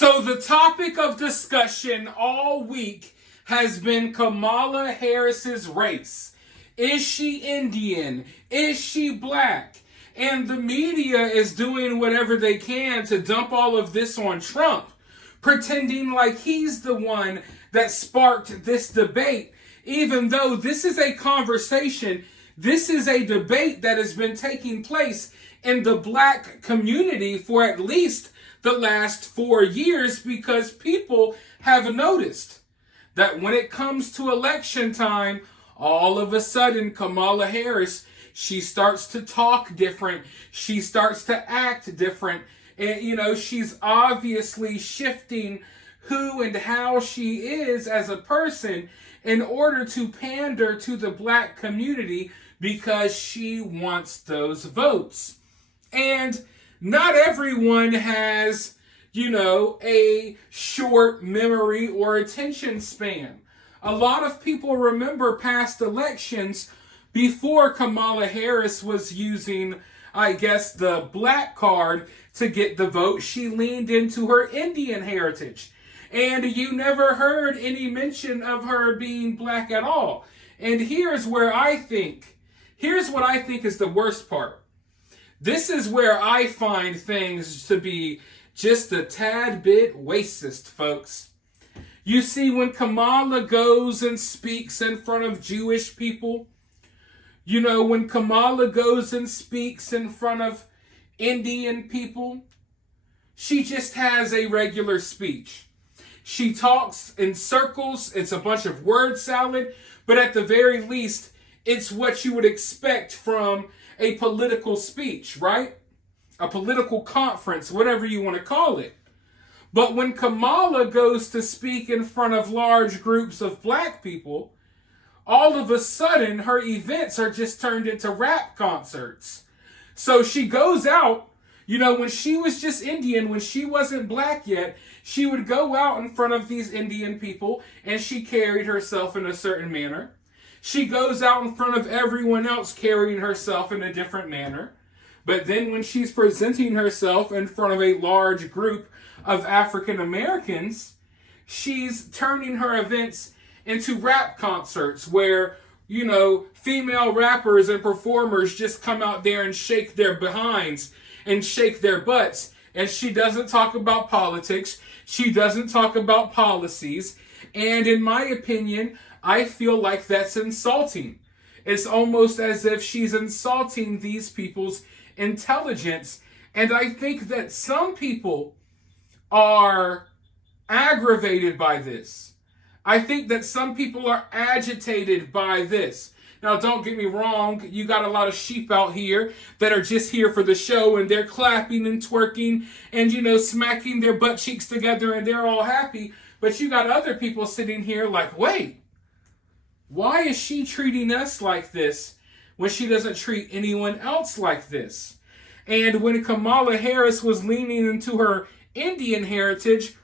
So the topic of discussion all week has been Kamala Harris's race. Is she Indian? Is she black? And the media is doing whatever they can to dump all of this on Trump, pretending like he's the one that sparked this debate, even though this is a conversation, this is a debate that has been taking place in the black community for at least the last 4 years, because people have noticed that when it comes to election time, all of a sudden Kamala Harris, she starts to talk different. She starts to act different. And, she's obviously shifting who and how she is as a person in order to pander to the black community because she wants those votes. And not everyone has, a short memory or attention span. A lot of people remember past elections before Kamala Harris was using, the black card to get the vote. She leaned into her Indian heritage. And you never heard any mention of her being black at all. And here's what I think is the worst part. This is where I find things to be just a tad bit racist, folks. You see, when Kamala goes and speaks in front of Jewish people, when Kamala goes and speaks in front of Indian people, she just has a regular speech. She talks in circles. It's a bunch of word salad, but at the very least, it's what you would expect from a political speech, right? A political conference, whatever you want to call it. But when Kamala goes to speak in front of large groups of black people, all of a sudden her events are just turned into rap concerts. So she goes out, when she was just Indian, when she wasn't black yet, she would go out in front of these Indian people and she carried herself in a certain manner. She goes out in front of everyone else carrying herself in a different manner. But then when she's presenting herself in front of a large group of African Americans, she's turning her events into rap concerts where, female rappers and performers just come out there and shake their behinds and shake their butts. And she doesn't talk about politics. She doesn't talk about policies. And in my opinion, I feel like that's insulting. It's almost as if she's insulting these people's intelligence. And I think that some people are aggravated by this. I think that some people are agitated by this. Now, don't get me wrong. You got a lot of sheep out here that are just here for the show and they're clapping and twerking and, smacking their butt cheeks together and they're all happy. But you got other people sitting here like, wait, why is she treating us like this when she doesn't treat anyone else like this? And when Kamala Harris was leaning into her Indian heritage,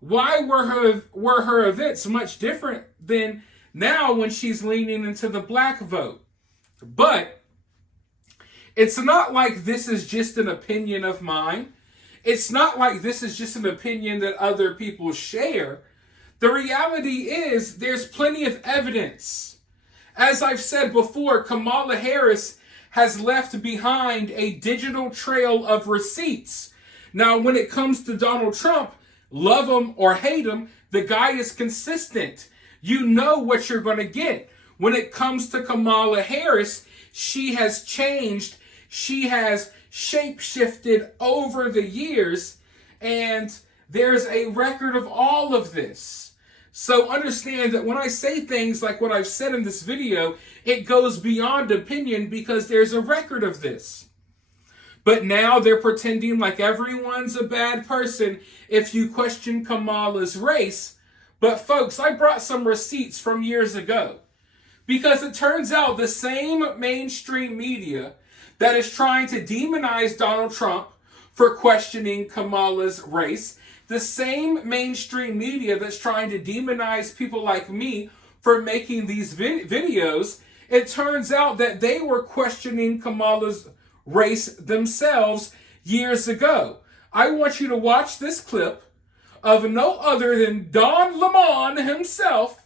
why were her events much different than now when she's leaning into the black vote? But it's not like this is just an opinion of mine. It's not like this is just an opinion that other people share. The reality is there's plenty of evidence. As I've said before, Kamala Harris has left behind a digital trail of receipts. Now, when it comes to Donald Trump, love him or hate him, the guy is consistent. You know what you're going to get. When it comes to Kamala Harris, she has changed. She has shape-shifted over the years, and there's a record of all of this. So understand that when I say things like what I've said in this video, it goes beyond opinion because there's a record of this. But now they're pretending like everyone's a bad person if you question Kamala's race. But folks, I brought some receipts from years ago. Because it turns out the same mainstream media that is trying to demonize Donald Trump for questioning Kamala's race, the same mainstream media that's trying to demonize people like me for making these videos, it turns out that they were questioning Kamala's race themselves years ago. I want you to watch this clip of no other than Don Lemon himself,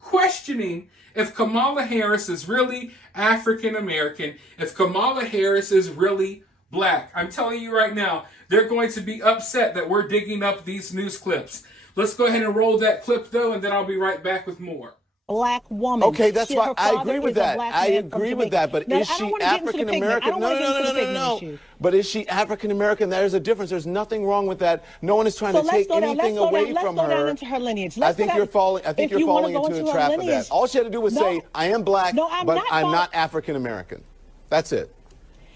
questioning if Kamala Harris is really African American, if Kamala Harris is really black. I'm telling you right now, they're going to be upset that we're digging up these news clips. Let's go ahead and roll that clip, though, and then I'll be right back with more. Black woman. Okay, that's why I agree with that. I agree with that. But is she African American? No. But is she African American? There's a difference. There's nothing wrong with that. No one is trying to take anything away from her. Let's go down into her lineage. I think you're falling into a trap of that. All she had to do was say, "I am black, but I'm not African American." That's it.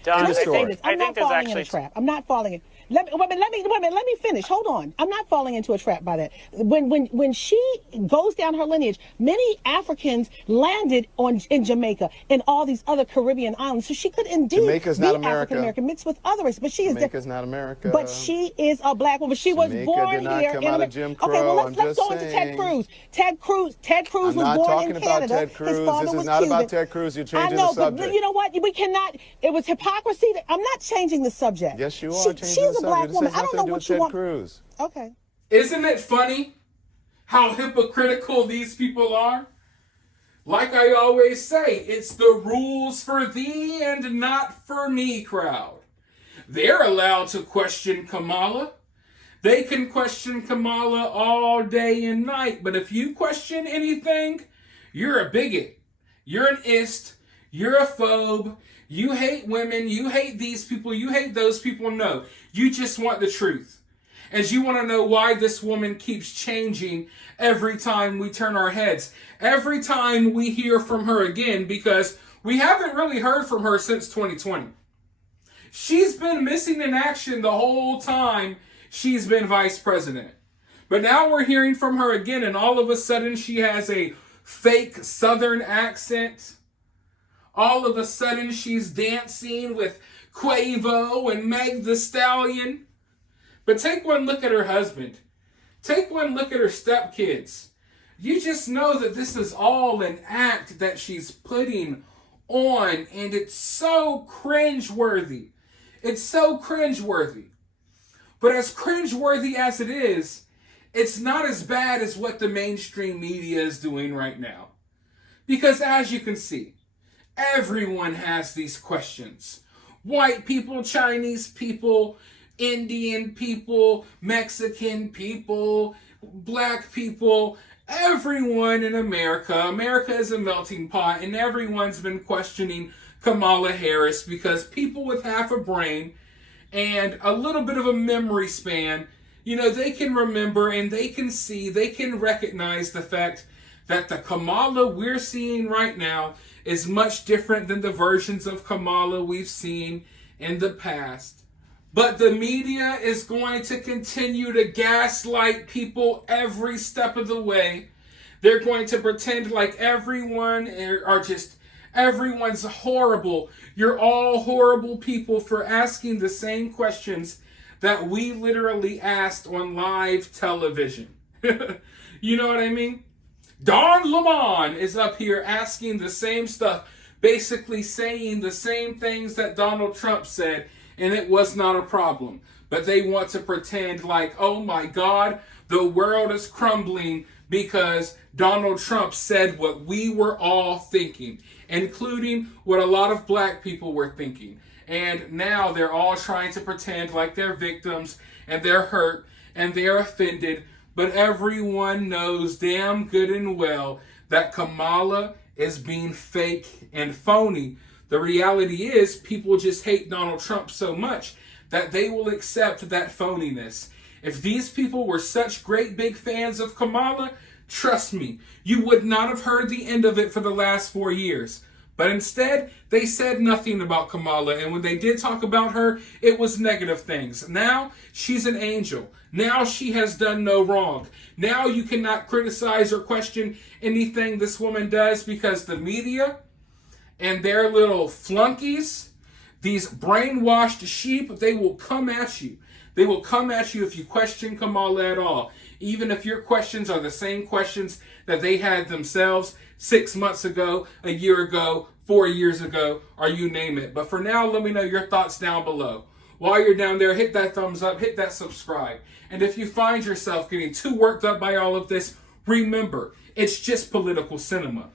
Let me say this. I'm not falling in a trap. I'm not falling in. Let me finish. Hold on. I'm not falling into a trap by that. When she goes down her lineage, many Africans landed in Jamaica and all these other Caribbean islands. So she could indeed Jamaica's be not America. African American mixed with others. But she is Jamaica's not America. But she is a black woman. She was born here in America. Okay, well let's go into Ted Cruz. Ted Cruz was born in Canada. Ted Cruz. His father this was is not Cuban. about Ted Cruz. You're changing the subject. But you know what? We cannot. It was hypocrisy. I'm not changing the subject. Yes, you are. She's a black woman. I don't know what you want. Cruz. Okay. Isn't it funny how hypocritical these people are? Like I always say, it's the rules for thee and not for me crowd. They're allowed to question Kamala. They can question Kamala all day and night, but if you question anything, you're a bigot. You're an ist. You're a phobe. You hate women. You hate these people. You hate those people. No, you just want the truth. And you want to know why this woman keeps changing every time we turn our heads. Every time we hear from her again, because we haven't really heard from her since 2020. She's been missing in action the whole time she's been vice president. But now we're hearing from her again, and all of a sudden she has a fake Southern accent. All of a sudden, she's dancing with Quavo and Meg the Stallion. But take one look at her husband. Take one look at her stepkids. You just know that this is all an act that she's putting on, and it's so cringeworthy. It's so cringeworthy. But as cringeworthy as it is, it's not as bad as what the mainstream media is doing right now. Because as you can see, everyone has these questions. White people, Chinese people, Indian people, Mexican people, black people, everyone in America. America is a melting pot, and everyone's been questioning Kamala Harris because people with half a brain and a little bit of a memory span, they can remember and they can see, they can recognize the fact that the Kamala we're seeing right now is much different than the versions of Kamala we've seen in the past. But the media is going to continue to gaslight people every step of the way. They're going to pretend like everyone's horrible. You're all horrible people for asking the same questions that we literally asked on live television. You know what I mean? Don Lemon is up here asking the same stuff, basically saying the same things that Donald Trump said, and it was not a problem. But they want to pretend like, oh my God, the world is crumbling because Donald Trump said what we were all thinking, including what a lot of black people were thinking. And now they're all trying to pretend like they're victims and they're hurt and they're offended. But everyone knows damn good and well that Kamala is being fake and phony. The reality is people just hate Donald Trump so much that they will accept that phoniness. If these people were such great big fans of Kamala, trust me, you would not have heard the end of it for the last 4 years. But instead, they said nothing about Kamala. And when they did talk about her, it was negative things. Now, she's an angel. Now she has done no wrong. Now you cannot criticize or question anything this woman does because the media and their little flunkies, these brainwashed sheep, they will come at you. They will come at you if you question Kamala at all. Even if your questions are the same questions that they had themselves 6 months ago, a year ago, 4 years ago, or you name it. But for now, let me know your thoughts down below. While you're down there, hit that thumbs up, hit that subscribe. And if you find yourself getting too worked up by all of this, remember, it's just political cinema.